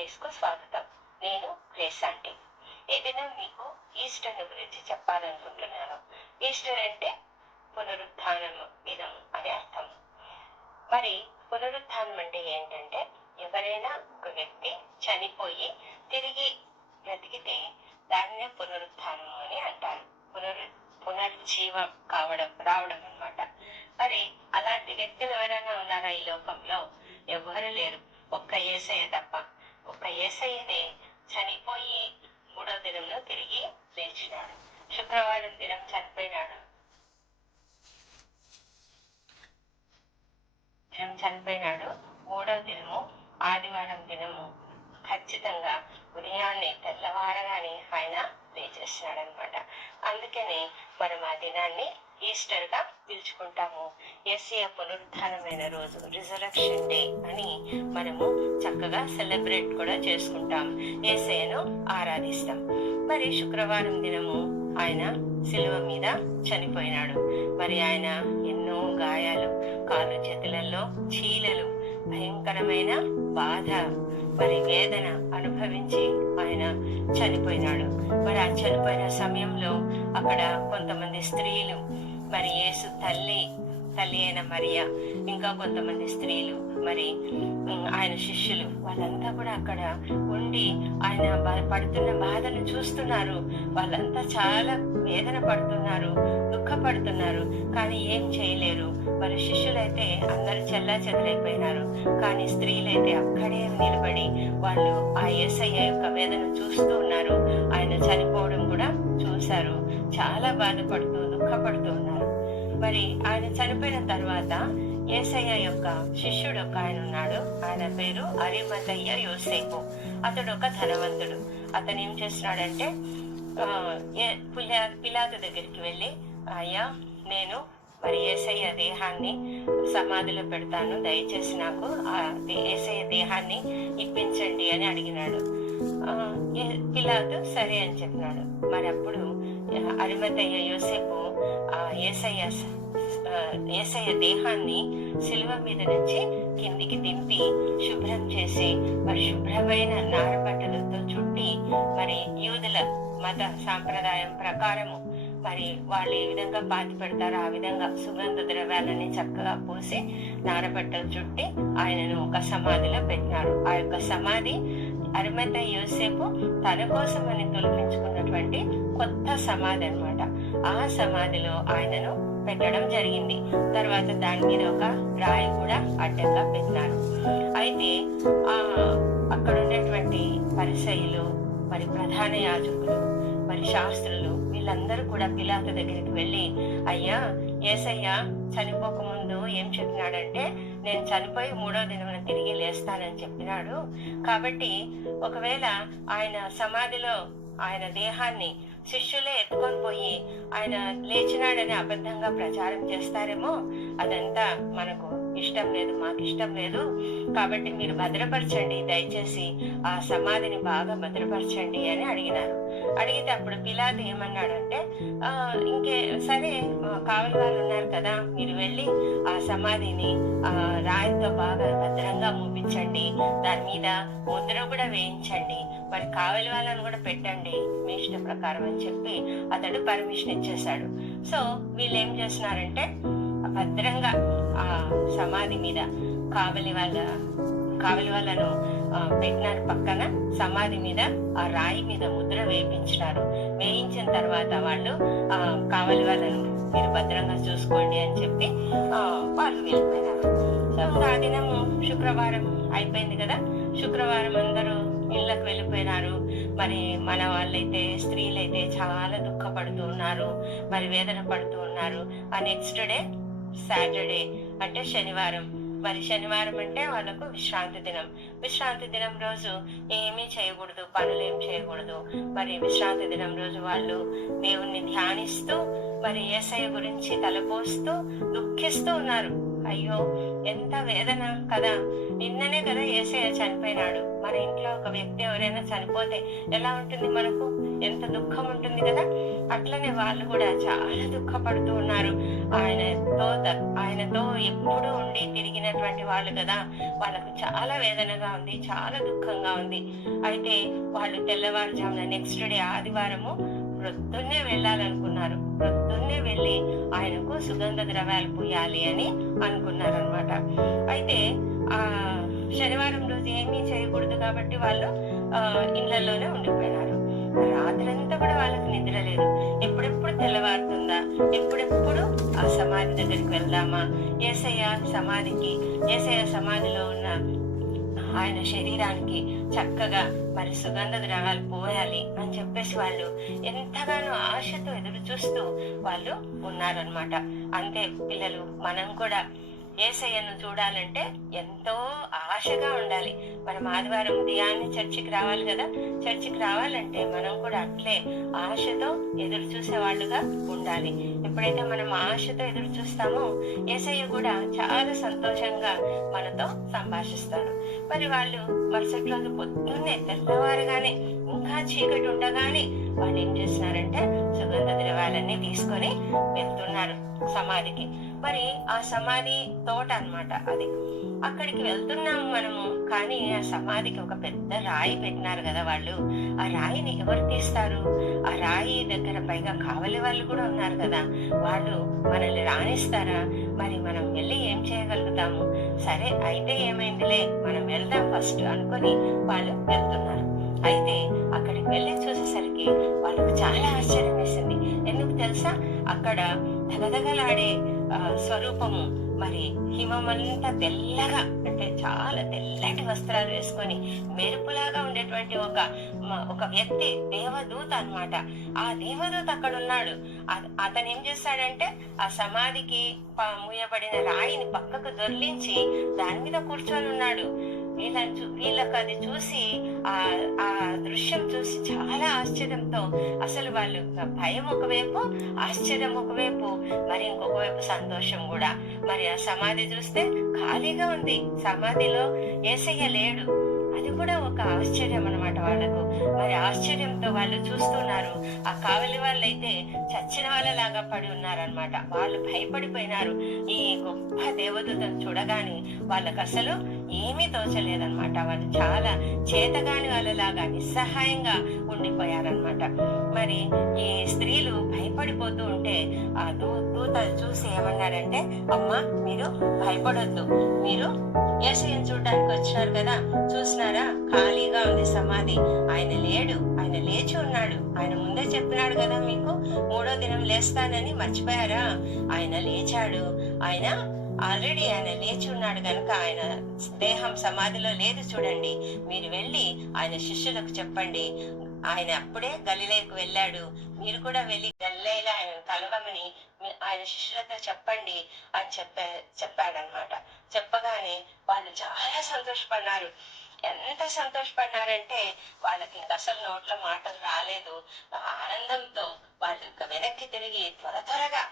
గ్రేస్కు స్వాగతం. నేను grace aunty. ఈ దినం మీకు ఈస్టర్ గురించి చెప్పాలనుకుంటున్నాను. ఈస్టర్ అంటే పునరుత్థానం దినం అని అర్థం. మరి పునరుత్థానం అంటే ఏంటంటే, ఎవరైనా ఒక వ్యక్తి చనిపోయి తిరిగి బ్రతికితే దాన్నే పునరుత్థానం అని అంటారు. పునర్జీవం రావడం అన్నమాట. మరి అలాంటి వ్యక్తులు ఎవరైనా ఉన్నారా ఈ లోకంలో? ఎవ్వరు లేరు, ఒక్క యేసయ్య తప్ప. ఒక్క యేసయ్యనే చనిపోయి 3వ దినంలో తిరిగి లేచినాడు. శుక్రవారం దినం చనిపోయినాడు. 3వ దినము ఆదివారం దినము ఖచ్చితంగా ఉదయాన్నే తెల్లవారగానే ఆయన లేచేస్తున్నాడు అనమాట. అందుకనే మనం ఆ దినాన్ని ఈస్టర్ గా పిలుచుకుంటాము. యేసయ్య పునరుత్థానమైన రోజు, రిజరక్షన్ డే అని మనము చక్కగా సెలబ్రేట్ కూడా చేసుకుంటాం. యేసయ్యను ఆరాధిస్తాం. మరి శుక్రవారం దినము ఆయన శిలువ మీద చనిపోయినాడు. మరి ఆయన ఎన్నో గాయాలు, కాళ్ళు చేతులలో చీలలు, భయంకరమైన బాధ, మరి వేదన అనుభవించి ఆయన చనిపోయినాడు. మరి ఆ చనిపోయిన సమయంలో అక్కడ కొంతమంది స్త్రీలు, మరి యేసు తల్లి అయిన మరియా, ఇంకా కొంతమంది స్త్రీలు, మరి ఆయన శిష్యులు, వాళ్ళంతా కూడా అక్కడ ఉండి ఆయన పడుతున్న బాధను చూస్తున్నారు. వాళ్ళంతా చాలా వేదన పడుతున్నారు, దుఃఖపడుతున్నారు, కానీ ఏం చేయలేరు. మరి శిష్యులైతే అందరూ చెల్లా చెదరైపోయినారు, కానీ స్త్రీలైతే అక్కడే నిలబడి వాళ్ళు ఆ యేసయ్య యొక్క వేదన చూస్తూ ఉన్నారు. ఆయన చనిపోవడం కూడా చూశారు. చాలా బాధపడుతూ దుఃఖపడుతూ ఉన్నారు. మరి ఆయన చనిపోయిన తర్వాత యేసయ్య యొక్క శిష్యుడు ఒక ఆయన ఉన్నాడు. ఆయన పేరు అరిమతయ్య యోసేపు. అతడు ఒక ధనవంతుడు. అతను ఏం చేస్తున్నాడంటే, పిలాతు దగ్గరికి వెళ్ళి, అయ్యా, నేను మరి యేసయ్య దేహాన్ని సమాధిలో పెడతాను, దయచేసి నాకు ఆ యేసయ్య దేహాన్ని ఇప్పించండి అని అడిగినాడు. పిలాతు సరే అని చెప్పినాడు. మరి అప్పుడు అరిమతయ్య యోసేపు యేసయ్య దేహాన్ని శిలువ మీద నుంచి కిందికి దింపి శుభ్రం చేసి, మరి శుభ్రమైన నారబట్టలతో చుట్టి, మరి యూదుల మత సాంప్రదాయం ప్రకారము మరి వాళ్ళు ఏ విధంగా పాతి పెడతారో ఆ విధంగా సుగంధ ద్రవ్యాలని చక్కగా పూసి నారబట్టలు చుట్టి ఆయనను ఒక సమాధిలో పెట్టినారు. ఆ యొక్క సమాధి అరిమతయ్య యోసేపు తన కోసం అని తొలగించుకున్నటువంటి కొత్త సమాధి అన్నమాట. ఆ సమాధిలో ఆయనను పెట్టడం జరిగింది. తర్వాత దాని మీద ఒక రాయి కూడా అడ్డంగా పెట్టినారు. అయితే అక్కడ ఉన్నటువంటి పరిసయ్యులు, మరి ప్రధాన యాజకులు, మరి శాస్త్రులు, వీళ్ళందరూ కూడా పిలాతు దగ్గరికి వెళ్ళి, అయ్యా, యేసయ్య చనిపోకముందు ఏం చెప్పినాడంటే, నేను చనిపోయి 3వ దినమున తిరిగి లేస్తానని చెప్పినాడు. కాబట్టి ఒకవేళ ఆయన సమాధిలో ఆయన దేహాన్ని శిష్యులే ఎత్తుకొని పోయి ఆయన లేచినాడని అబద్ధంగా ప్రచారం చేస్తారేమో, అదంతా మనకు ఇష్టం లేదు, మాకు ఇష్టం లేదు. కాబట్టి మీరు భద్రపరచండి, దయచేసి ఆ సమాధిని బాగా భద్రపరచండి అని అడిగినారు. అడిగితే అప్పుడు పిలాతు ఏమన్నాడంటే, సరే, కావలి వాళ్ళు ఉన్నారు కదా, మీరు వెళ్ళి ఆ సమాధిని రాయితో బాగా భద్రంగా మూపించండి, దాని మీద ముద్ర కూడా వేయించండి, మరి కావలి వాళ్ళని కూడా పెట్టండి మీ ఇష్ట ప్రకారం అని చెప్పి అతడు పర్మిషన్ ఇచ్చేశాడు. సో వీళ్ళు ఏం చేస్తున్నారంటే, భద్రంగా ఆ సమాధి మీద కావలి వాళ్ళను పెట్టినారు. పక్కన సమాధి మీద ఆ రాయి మీద ముద్ర వేయించినారు. వేయించిన తర్వాత వాళ్ళు కావలి వాళ్ళను మీరు భద్రంగా చూసుకోండి అని చెప్పి వాళ్ళు వెళ్ళిపోయినారు. సో ఆ దినము శుక్రవారం అయిపోయింది కదా. శుక్రవారం అందరూ ఇళ్ళకు వెళ్ళిపోయినారు. మరి మన వాళ్ళైతే, స్త్రీలైతే చాలా దుఃఖపడుతూ ఉన్నారు, మరి వేదన పడుతూ ఉన్నారు. ఆ నెక్స్ట్ డే సాటర్డే అంటే శనివారం. మరి శనివారం అంటే వాళ్ళకు విశ్రాంతి దినం. విశ్రాంతి దినం రోజు ఏమీ చేయకూడదు, పనులు ఏం చేయకూడదు. మరి విశ్రాంతి దినం రోజు వాళ్ళు దేవుణ్ణి ధ్యానిస్తూ, మరి యేసయ్య గురించి తలపోస్తూ దుఃఖిస్తూ ఉన్నారు. అయ్యో, ఎంత వేదన కదా. నిన్ననే కదా యేసయ్య చనిపోయినాడు. మన ఇంట్లో ఒక వ్యక్తి ఎవరైనా చనిపోతే ఎలా ఉంటుంది మనకు? ఎంత దుఃఖం ఉంటుంది కదా. అట్లనే వాళ్ళు కూడా చాలా దుఃఖపడుతూ ఉన్నారు. ఆయనతో ఎప్పుడూ ఉండి తిరిగినటువంటి వాళ్ళు కదా. వాళ్ళకు చాలా వేదనగా ఉంది, చాలా దుఃఖంగా ఉంది. అయితే వాళ్ళు తెల్లవారుజామున నెక్స్ట్ డే ఆదివారము ప్రొద్దున్నే వెళ్ళాలనుకున్నారు. ప్రొద్దున్నే వెళ్ళి ఆయనకు సుగంధ ద్రవ్యాలు పూయాలి అని అనుకున్నారనమాట. అయితే ఆ శనివారం రోజు ఏమీ చేయకూడదు కాబట్టి వాళ్ళు ఇళ్లలోనే ఉండిపోయినారు. రాత్రంతా కూడా వాళ్ళకి నిద్ర లేదు. ఎప్పుడెప్పుడు తెల్లవారుతుందా, ఎప్పుడెప్పుడు ఆ సమాధి దగ్గరికి వెళ్దామా, యేసయ్య సమాధిలో ఉన్న ఆయన శరీరానికి చక్కగా మరి సుగంధ ద్రవ్యాలు పోయాలి అని చెప్పేసి వాళ్ళు ఎంతగానో ఆశతో ఎదురు చూస్తూ వాళ్ళు ఉన్నారనమాట. అంతే పిల్లలు, మనం కూడా యేసయ్యను చూడాలంటే ఎంతో ఆశగా ఉండాలి. మనం ఆదివారం ఉదయాన్నే చర్చికి రావాలి కదా. చర్చికి రావాలంటే మనం కూడా అట్లే ఆశతో ఎదురు చూసే వాళ్ళుగా ఉండాలి. ఎప్పుడైతే మనం ఆశతో ఎదురు చూస్తామో యేసయ్య కూడా చాలా సంతోషంగా మనతో సంభాషిస్తాడు. మరి వాళ్ళు మరుసటి రోజు పొద్దున్నే తెల్లవారుగానే ఇంకా చీకటి ఉండగానే వాళ్ళు ఏం చేస్తున్నారంటే సుగంధ ద్రవ్యాలన్నీ తీసుకొని వెళ్తున్నారు సమాధికి. మరి ఆ సమాధి తోట అన్నమాట అది. అక్కడికి వెళ్తున్నాము మనము, కానీ ఆ సమాధికి ఒక పెద్ద రాయి పెట్టినారు కదా వాళ్ళు. ఆ రాయిని ఎవరు తీస్తారు? ఆ రాయి దగ్గర పైగా కావలి వాళ్ళు కూడా ఉన్నారు కదా. వాళ్ళు మనల్ని రాణిస్తారా? మరి మనం వెళ్ళి ఏం చేయగలుగుతాము? సరే అయితే ఏమైందిలే, మనం వెళ్దాం ఫస్ట్ అనుకొని వాళ్ళు వెళ్తున్నారు. అయితే అక్కడికి వెళ్ళి చూసేసరికి వాళ్ళకు చాలా ఆశ్చర్యం వేసింది. ఎందుకు తెలుసా? అక్కడ దగదగలాడే స్వరూపము, మరి హిమమంతా తెల్లగా, అంటే చాలా తెల్లటి వస్త్రాలు వేసుకొని మెరుపులాగా ఉండేటువంటి ఒక వ్యక్తి, దేవదూత అన్నమాట. ఆ దేవదూత అక్కడ ఉన్నాడు. అతను ఏం చేస్తాడంటే ఆ సమాధికి మూయబడిన రాయిని పక్కకు దొర్లించి దాని మీద కూర్చొని ఉన్నాడు. వీళ్ళకి అది చూసి ఆ దృశ్యం చూసి చాలా ఆశ్చర్యంతో, అసలు వాళ్ళు భయం ఒకవైపు, ఆశ్చర్యం ఒకవైపు, మరి ఇంకొక వైపు సంతోషం కూడా. మరి ఆ సమాధి చూస్తే ఖాళీగా ఉంది, సమాధిలో యేసయ్య లేడు. అది కూడా ఒక ఆశ్చర్యం అన్నమాట వాళ్ళకు. మరి ఆశ్చర్యంతో వాళ్ళు చూస్తున్నారు. ఆ కావలి వాళ్ళైతే చచ్చిన వాళ్ళలాగా పడి ఉన్నారనమాట. వాళ్ళు భయపడిపోయినారు. ఈ గొప్ప దేవదూతను చూడగానే వాళ్ళకు అసలు ఏమీ తోచలేదన్నమాట. వాళ్ళు చాలా చేతగాని వాళ్ళలాగా నిస్సహాయంగా ఉండిపోయారనమాట. మరి ఈ స్త్రీలు భయపడిపోతూ ఉంటే ఆ దూత చూసి ఏమన్నారంటే, అమ్మ మీరు భయపడొద్దు, మీరు యేసయ్యను చూడడానికి వచ్చినారు కదా, చూసినారా ఖాళీగా ఉంది సమాధి, ఆయన లేడు, ఆయన లేచి ఉన్నాడు. ఆయన ముందే చెప్పినాడు కదా మీకు, 3వ దినం లేస్తానని, మర్చిపోయారా? ఆయన లేచాడు. ఆయన లేచి ఉన్నాడు కనుక ఆయన దేహం సమాధిలో లేదు చూడండి. మీరు వెళ్ళి ఆయన శిష్యులకు చెప్పండి, ఆయన అప్పుడే గలిలేకు వెళ్ళాడు, మీరు కూడా వెళ్ళి గలిలేలో ఆయన కలవమని ఆయన శిష్యులతో చెప్పండి అని చెప్పాడనమాట. చెప్పగానే వాళ్ళు చాలా సంతోషపడ్డారు. ఎంత సంతోషపడ్డారంటే వాళ్ళకి ఇంక అసలు నోట్లో మాటలు రాలేదు. ఆనందంతో వాళ్ళు ఇంకా వెనక్కి తిరిగి త్వరగా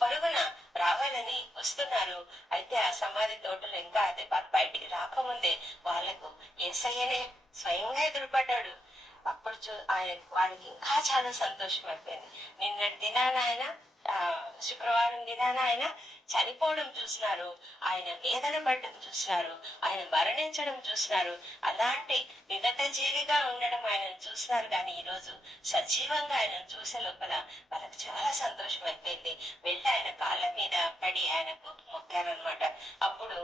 పరుగున రావాలని వస్తున్నారు. అయితే ఆ సమాధి తోటలో ఇంకా అదే బయటికి రాకముందే వాళ్ళకు యేసయ్యనే స్వయంగా ఎదురుపడ్డాడు. అప్పుడు వాళ్ళకి ఇంకా చాలా సంతోషం అయిపోయింది. నిన్నటి దినాన ఆయన శుక్రవారం దినాన ఆయన చనిపోవడం చూసినారు, ఆయన వేదన పడడం చూసినారు, ఆయన మరణించడం చూసినారు, అలాంటి విగత జీవిగా ఉండడం ఆయన చూసినారు. కానీ ఈరోజు సజీవంగా ఆయన చూసే లోపల వాళ్ళకి చాలా సంతోషం అయిపోయింది. వెళ్ళి ఆయన కాళ్ళ మీద పడి ఆయనకు మొక్కారనమాట. అప్పుడు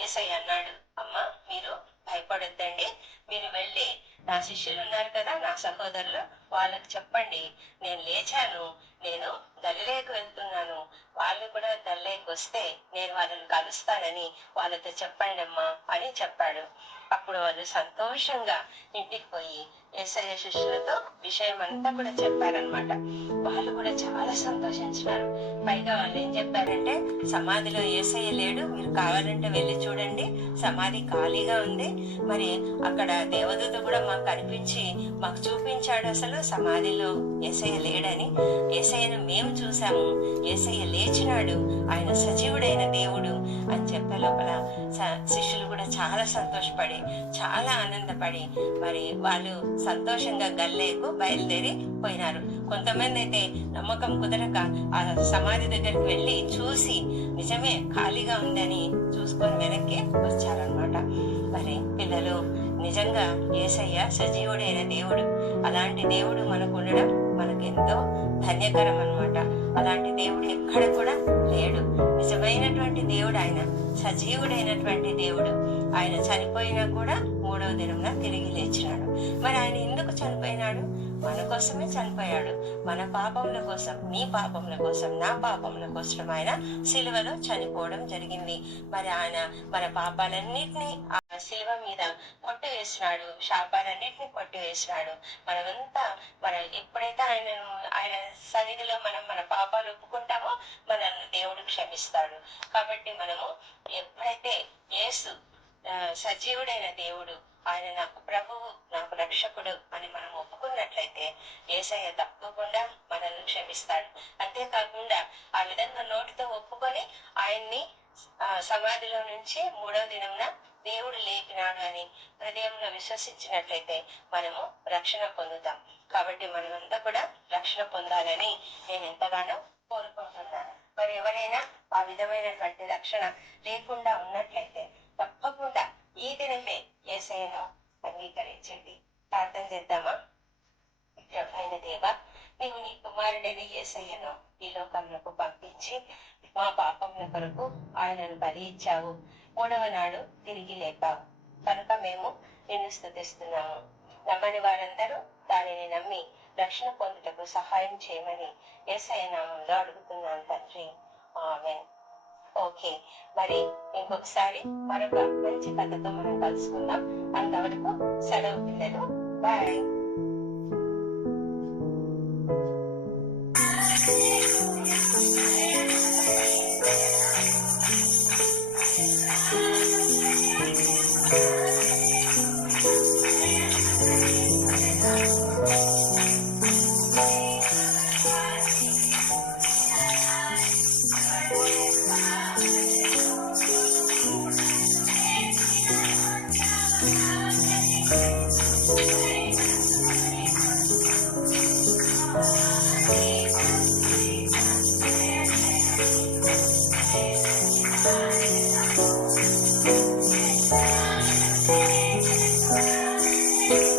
యేసయ్య అన్నాడు, అమ్మ మీరు భయపడొద్దండి, మీరు వెళ్ళి నా శిష్యులు ఉన్నారు కదా, నా సహోదరులు, వాళ్ళకి చెప్పండి నేను లేచాను, నేను గలిలేకు వెళ్తున్నాను, వాళ్ళు కూడా గలిలేకు వస్తే నేను వాళ్ళని కలుస్తానని వాళ్ళతో చెప్పండి అమ్మా అని చెప్పాడు. అప్పుడు వాళ్ళు సంతోషంగా ఇంటికి పోయి యేసయ్య శిష్యులతో విషయం అంతా కూడా చెప్పారనమాట. వాళ్ళు కూడా చాలా సంతోషించినారు. పైగా వాళ్ళు ఏం చెప్పారంటే, సమాధిలో యేసయ్య లేడు, మీరు కావాలంటే వెళ్ళి చూడండి, సమాధి ఖాళీగా ఉంది. మరి అక్కడ దేవదూత కూడా మాకు కనిపించి మాకు చూపించాడు అసలు సమాధిలో యేసయ్య లేడని. యేసయ్యను మేము చూసాము, యేసయ్య లేచినాడు, ఆయన సజీవుడైన దేవుడు అని చెప్పే లోపల శిష్యులు కూడా చాలా సంతోషపడి చాలా ఆనందపడి మరి వాళ్ళు సంతోషంగా గల్లేకు బయలుదేరి పోయినారు. కొంతమంది అయితే నమ్మకం కుదరక ఆ సమాధి దగ్గరికి వెళ్ళి చూసి నిజమే ఖాళీగా ఉందని చూసుకొని వెనక్కి వచ్చారనమాట. మరి పిల్లలు, నిజంగా యేసయ్య సజీవుడైన దేవుడు. అలాంటి దేవుడు మనకు ఉండడం మనకెంతో ధన్యకరం అన్నమాట. అలాంటి దేవుడు ఎక్కడ కూడా లేడు. నిజమైనటువంటి దేవుడు ఆయన, సజీవుడైనటువంటి దేవుడు. ఆయన చనిపోయినా కూడా 3వ దినంన తిరిగి లేచినాడు. మరి ఆయన ఎందుకు చనిపోయినాడు? మన కోసమే చనిపోయాడు. మన పాపముల కోసం, నీ పాపముల కోసం, నా పాపముల కోసం ఆయన సిలువలో చనిపోవడం జరిగింది. మరి ఆయన మన పాపాలన్నిటినీ ఆ సిలువ మీద కొట్టి వేసినాడు, శాపాలన్నిటినీ కొట్టి వేసినాడు. మనమంతా ఎప్పుడైతే ఆయన సన్నిధిలో మనం మన పాపాలు ఒప్పుకుంటామో మనల్ని దేవుడు క్షమిస్తాడు. కాబట్టి మనము ఎప్పుడైతే యేసు సజీవుడైన దేవుడు, ఆయన నాకు ప్రభువు, నాకు రక్షకుడు అని మనం ఒప్పుకున్నట్లయితే యేసయ్య తప్పకుండా మనల్ని క్షమిస్తాడు. అంతేకాకుండా ఆ విధంగా నోటితో ఒప్పుకొని ఆయన్ని సమాధిలో నుంచి 3వ దినంన దేవుడు లేపినాడు అని హృదయంలో విశ్వసించినట్లయితే మనము రక్షణ పొందుతాం. కాబట్టి మనమంతా కూడా రక్షణ పొందాలని నేను ఎంతగానో కోరుకుంటున్నాను. మరి ఎవరైనా ఆ విధమైనటువంటి రక్షణ లేకుండా ఉన్నట్లయితే తప్పకుండా ఈ దినమే యేసయ్యను అంగీకరించండి. ప్రార్థన చేద్దామా? ప్రభువైన దేవా, నీవు నీ కుమారుడైన యేసయ్యను ఈ లోకంలోకి పంపించి మా పాపముల కొరకు ఆయనను బలి ఇచ్చావు. 3వ నాడు తిరిగి లేపావు. కనుక మేము నిన్ను స్తుతిస్తున్నాము. నమ్మని వారందరూ దానిని నమ్మి రక్షణ పొందుటకు సహాయం చేయమని యేసయ్య నామములో అడుగుతున్నాను తండ్రి. ఆమేన్. ఓకే, మరి ఇంకొకసారి మరొక మంచి కథతో మనం కలుసుకుందాం. అంతవరకు సెలవు పిల్లలు. బాయ్. Thank you.